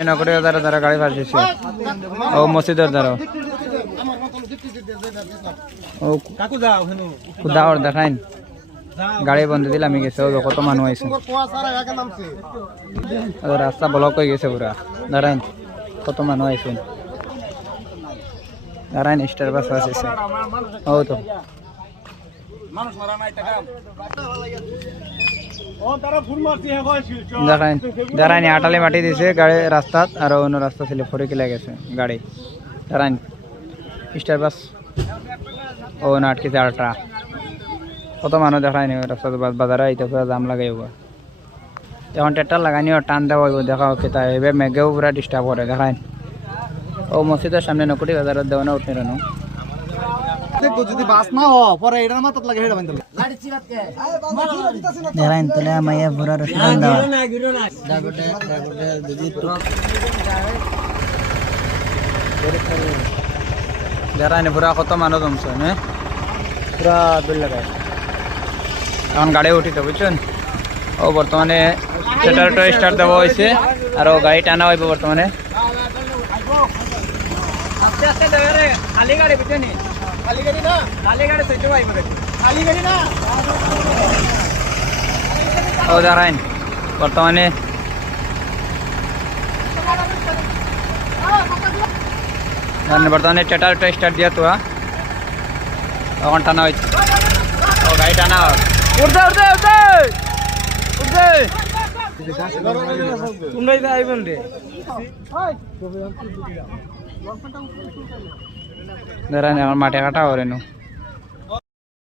নকরি দ্বারা গাড়ি ফাঁসিছে ও মসজিদের দ্বারা ও দাওয়ার দেখাইন গাড়ি বন্ধ দিলে আমি গেছে কত মানুষ আইছে রাস্তা ব্লক হয়ে গেছে পুরা দাঁড়াইন কত মানুষ আইছেন দাঁড়াইন স্টার বাস আসছে ও তো দেখাইন দাঁড়াইনি আটালে মাটি দিছে গাড়ি রাস্তাত আর অন্য রাস্তা ছিল ফরে কিলা গেছে গাড়ি দাঁড়াইন স্টার বাস ও না আটকেছে আটটা কত মানুষ দেখায়নি রাস্তা বাজারে আইতে পুরা জাম লাগাইব এখন ট্রেক্টর লাগাইনি টান দেওয়া দেখা হচ্ছে তাই এবার মেঘেও পুরা ডিস্টার্ব করে দেখাইন ও মসজিদের সামনে নকুটি বাজারের দেওয়া না উঠে রানো যদি বাস না হ পরে এটার মাথাত লাগে হেডা বাইন্দা দেখাইন তাহলে মাইয়া পুরা রসুন দাও দেখাইনি পুরা কত মানুষ জমছে হ্যাঁ পুরা দূর লাগায় এখন গাড়ি উঠিতে বুঝছেন ও বর্তমানে সেটারটা স্টার্ট দেওয়া হয়েছে আর ও গাড়ি টানা হইব বর্তমানে ও দাঁড়াইন বর্তমানে ট্রেটারটা স্টার্ট দিয়া তো এখন টানা হয়েছে ও গাড়ি টানা উঠতে উঠতে উঠতে উঠতে তোমরাই তো আইবেন রে দাঁড়ান আমার মাঠে কাটা ওরে নু